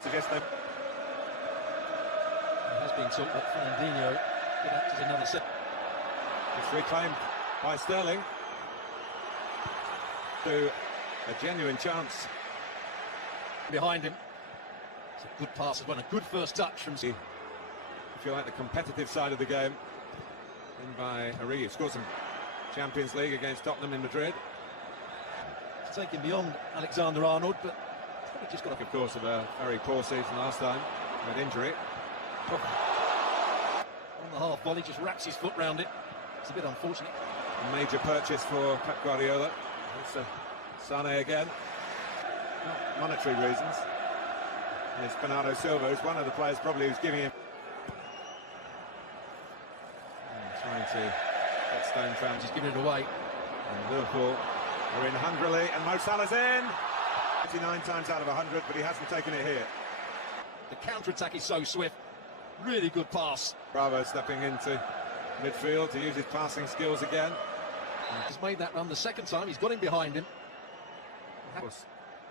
Suggest them. It has been talked that Fernandinho could act as another set. It's reclaimed by Sterling. To a genuine chance. Behind him. It's a good pass as well, a good first touch from... If you like, the competitive side of the game. In by Origi, scored some Champions League against Tottenham in Madrid. It's taken beyond Alexander-Arnold, but probably just got Of course, of a very poor season last time, with injury. on the half volley, just wraps his foot round it. It's a bit unfortunate. A major purchase for Pep Guardiola. It's Sané again. Not monetary reasons. And it's Bernardo Silva, who's one of the players probably who's giving him... trying to get Stone found. He's giving it away. And Liverpool are in hungrily, and Mo Salah's in! 89 times out of 100, but he hasn't taken it here. The counter-attack is so swift. Really good pass. Bravo stepping into midfield to use his passing skills again. He's made that run the second time. He's got him behind him. Was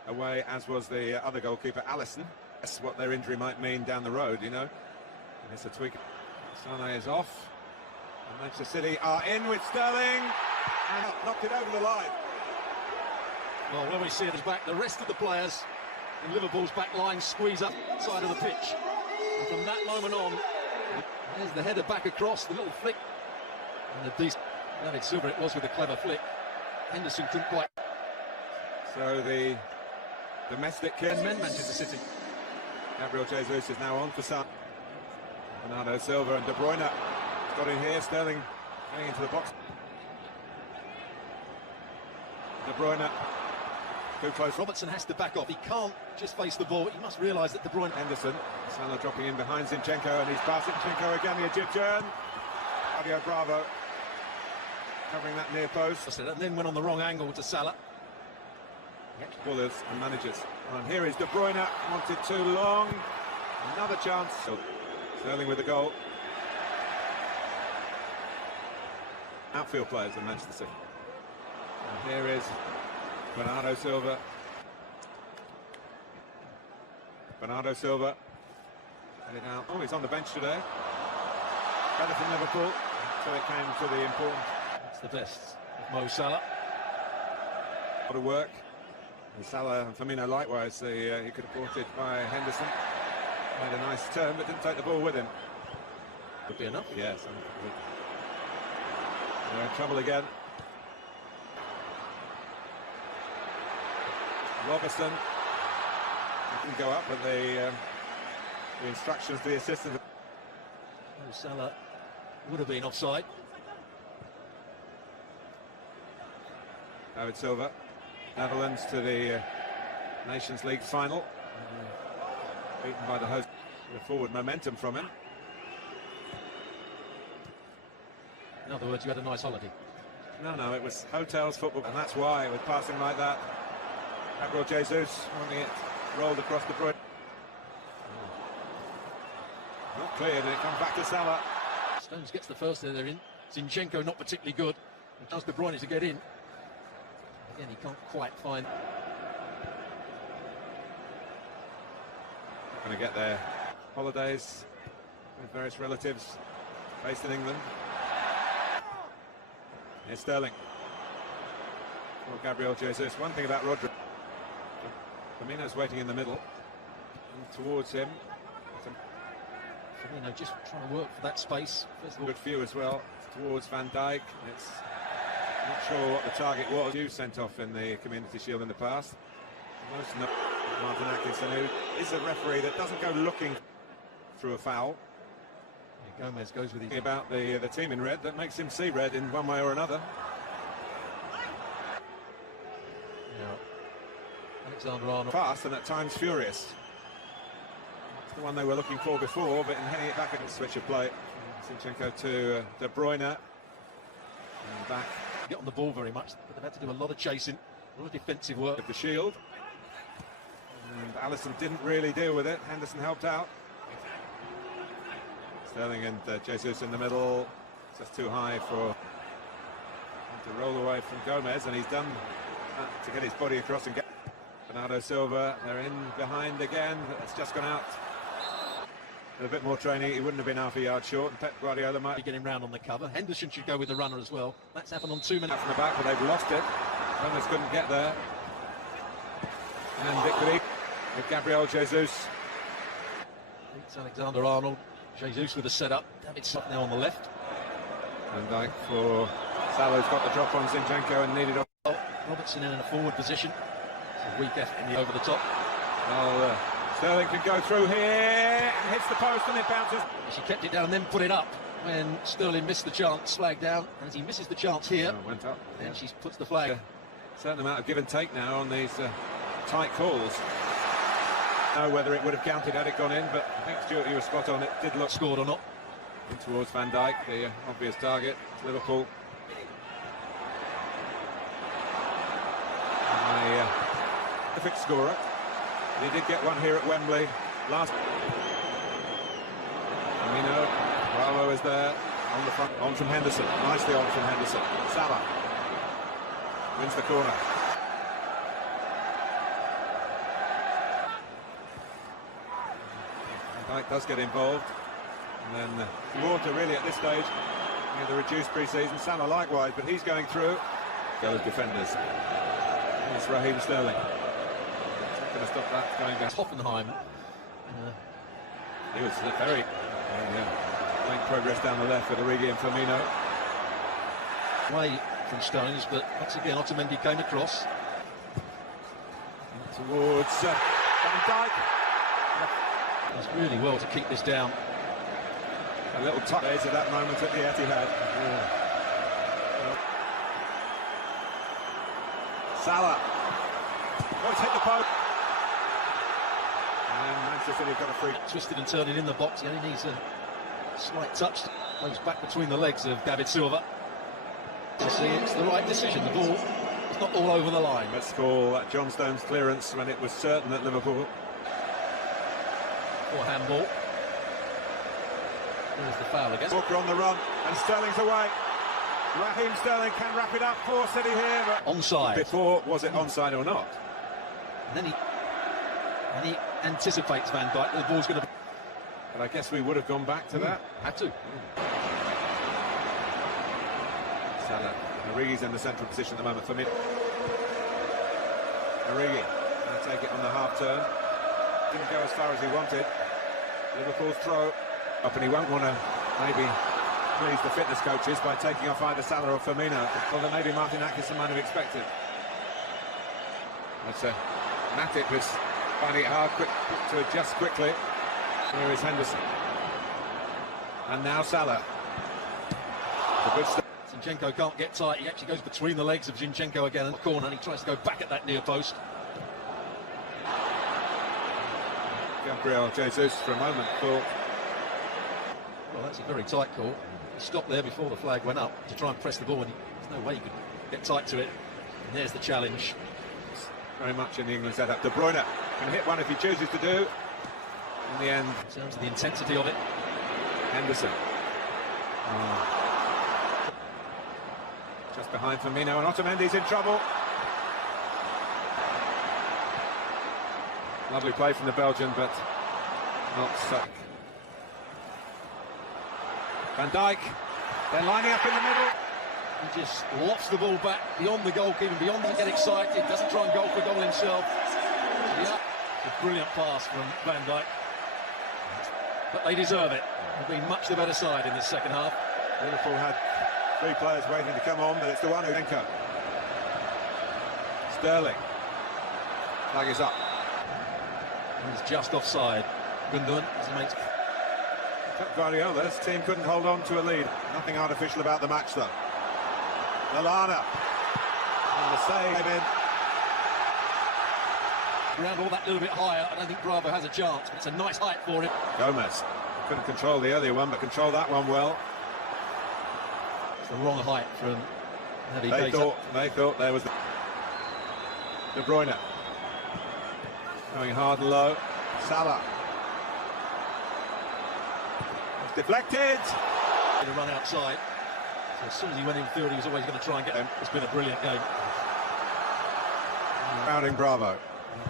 away, as was the other goalkeeper, Alisson. That's what their injury might mean down the road, you know. And it's a tweak. Sané is off. And Manchester City are in with Sterling. And knocked it over the line. Well, when we see it as back, the rest of the players in Liverpool's back line squeeze up side of the pitch. And from that moment on, there's the header back across, the little flick. And the decent David Silva it was with a clever flick. Henderson couldn't quite. So the domestic kid, Manchester City. Gabriel Jesus is now on for Son. Bernardo Silva and De Bruyne got in here. Sterling getting into the box. De Bruyne too close. Robertson has to back off. He can't just face the ball. He must realise that De Bruyne... Henderson, Salah dropping in behind Zinchenko, and he's passing Zinchenko again, the Egyptian. Fabio Bravo covering that near post. And then went on the wrong angle to Salah. Bowlers and managers. And here is De Bruyne, wanted too long. Another chance. Sterling with the goal. Outfield players in Manchester City. And here is Bernardo Silva. Bernardo Silva. Headed out. Oh, he's on the bench today. Better than Liverpool. So it came to the important. That's the best of Mo Salah. A lot of work. And Salah and Firmino likewise. He could have brought it by Henderson. Made a nice turn, but didn't take the ball with him. Would be enough. Yes. They're in trouble again. Robertson didn't go up, but the instructions to the assistant. Mo Salah would have been offside. David Silva. Netherlands to the Nations League final. Beaten by the host. The forward momentum from him. In other words, you had a nice holiday. No, it was hotels, football, and that's why, with passing like that, Gabriel Jesus wanting it rolled across the Bruyne. Not cleared, and it comes back to Salah. Stones gets the first there, they're in. Zinchenko not particularly good. He does De Bruyne to get in. Again, he can't quite find. Not going to get their holidays with various relatives based in England. Here's Sterling. Or Gabriel Jesus. One thing about Rodri. Firmino's waiting in the middle. And towards him. Firmino just trying to work for that space. First of all, good view as well. Towards Van Dijk. It's not sure what the target was. You sent off in the Community Shield in the past. Most Martin Atkinson, who is a referee that doesn't go looking through a foul. Gomez goes with his... About the team in red that makes him see red in one way or another. Now, Alexander-Arnold. Fast and at times furious. It's the one they were looking for before, but in heading it back at the switch of play. Zinchenko to De Bruyne. And back. Get on the ball very much, but they've had to do a lot of chasing, a lot of defensive work. With the shield. And Alisson didn't really deal with it. Henderson helped out. Sterling and Jesus in the middle. Just too high for him to roll away from Gomez, and he's done that to get his body across and get Bernardo Silva, they're in behind again, but it's just gone out. With a bit more training, he wouldn't have been half a yard short, and Pep Guardiola might be getting round on the cover. Henderson should go with the runner as well. That's happened on 2 minutes. From the back, but they've lost it. Gomez couldn't get there. And Victory with Gabriel Jesus. It's Alexander-Arnold. Jesus with the setup. David Sutton now on the left. Van Dijk for Salah's got the drop on Zinchenko and needed off. Robertson in a forward position. It's a weak effort in the over the top. Well, Sterling can go through here and hits the post and it bounces. She kept it down and then put it up when Sterling missed the chance, flag down. And as he misses the chance here, went up. Then she puts the flag. A certain amount of give and take now on these tight calls. Know whether it would have counted had it gone in, but I think Stuart, you were spot on. It did look scored or not. In towards Van Dijk, the obvious target. Liverpool. And a perfect scorer. He did get one here at Wembley last. Firmino, Bravo is there on the front, on from Henderson, nicely on from Henderson. Salah wins the corner. Van Dijk does get involved, and then Water really at this stage, the reduced pre-season. Salah likewise, but he's going through. Go as defenders. It's Raheem Sterling. Going to stop that going back. Hoffenheim. He was very making progress down the left with Origi and Firmino. Away from Stones, but once again Otamendi came across. Towards Van Dijk. Does really well to keep this down. A little touch at that moment at the Etihad. Salah. Oh, it's hit the post. And Manchester City have got a free. Twisted and turning in the box. He only needs a slight touch. Goes back between the legs of David Silva. To see it's the right decision. The ball is not all over the line. Let's call John Stones' clearance when it was certain that Liverpool. Or handball. There's the foul again. Walker on the run, and Sterling's away. Raheem Sterling can wrap it up for City here. But onside. Before, was it onside or not? And then he anticipates Van Dijk. The ball's going to. But I guess we would have gone back to that. Had to. Salah. Origi's in the central position at the moment for me. Origi going to take it on the half turn. Didn't go as far as he wanted. Liverpool's throw up, and he won't want to maybe please the fitness coaches by taking off either Salah or Firmino. Although maybe Martin Atkinson might have expected. But Matic was finding it hard to adjust quickly. Here is Henderson. And now Salah. A good start. Zinchenko can't get tight. He actually goes between the legs of Zinchenko again in the corner, and he tries to go back at that near post. Gabriel Jesus for a moment thought. Well, that's a very tight call. He stopped there before the flag went up to try and press the ball, and there's no way he could get tight to it. And there's the challenge. Very much in the England setup. De Bruyne can hit one if he chooses to do. In the end, in terms of the intensity of it, Henderson. Just behind Firmino, and Otamendi's in trouble. Lovely play from the Belgian, but not stuck. Van Dijk, they're lining up in the middle. He just lofts the ball back beyond the goalkeeper, beyond to get excited, doesn't try and go for a goal himself. Yeah, a brilliant pass from Van Dijk. But they deserve it. They've been much the better side in this second half. Liverpool had 3 players waiting to come on, but it's the one who anchor. Sterling. Flag is up. He's just offside. Gundogan, as he makes. Pep Guardiola's team couldn't hold on to a lead. Nothing artificial about the match, though. Lallana. And the save in. Around all that little bit higher, I don't think Bravo has a chance, but it's a nice height for him. Gomez couldn't control the earlier one, but controlled that one well. It's the wrong height from They thought there was the De Bruyne. Going hard and low. Salah. It's deflected. To run outside. So as soon as he went in field, he was always going to try and get him. It's been a brilliant game. Crowding Bravo.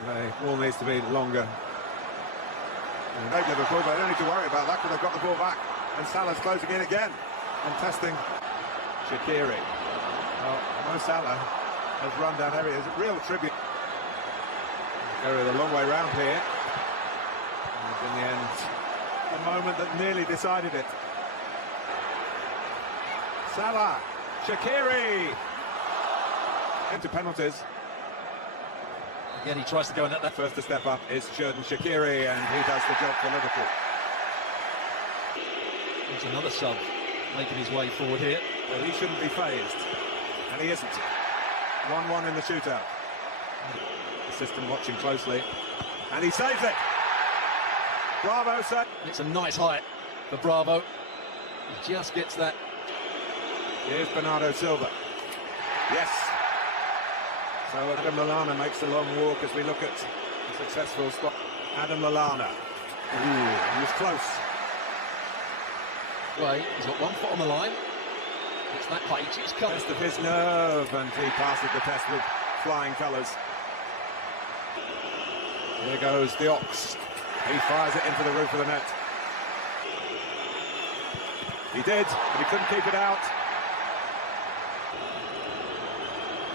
The ball needs to be longer. They've Liverpool, but they don't need to worry about that because they've got the ball back. And Salah's closing in again and testing Shaqiri. Well, Mo Salah has run down areas. A real tribute. Carried a long way round here. And in the end, a moment that nearly decided it. Salah, Shaqiri into penalties. Again, he tries to go in at that. First to step up is Jordan Shaqiri, and he does the job for Liverpool. There's another sub making his way forward here. Well, he shouldn't be phased, and he isn't. 1-1 in the shootout. Assistant watching closely, and he saves it. Bravo, sir. It's a nice height for Bravo. He just gets that. Here's Bernardo Silva. Yes. So Adam Lallana makes a long walk as we look at the successful spot. Adam Lallana. Ooh, he was close. Well, he's got 1 foot on the line. It's that height. He's come. Test of his nerve, and he passes the test with flying colours. Here goes the Ox. He fires it into the roof of the net. He did, but he couldn't keep it out.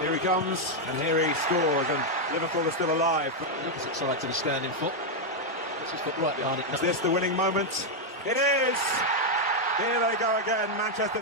Here he comes, and here he scores, and Liverpool are still alive. Opposite side to the standing foot. Puts his foot right behind it. Is this the winning moment? It is! Here they go again, Manchester.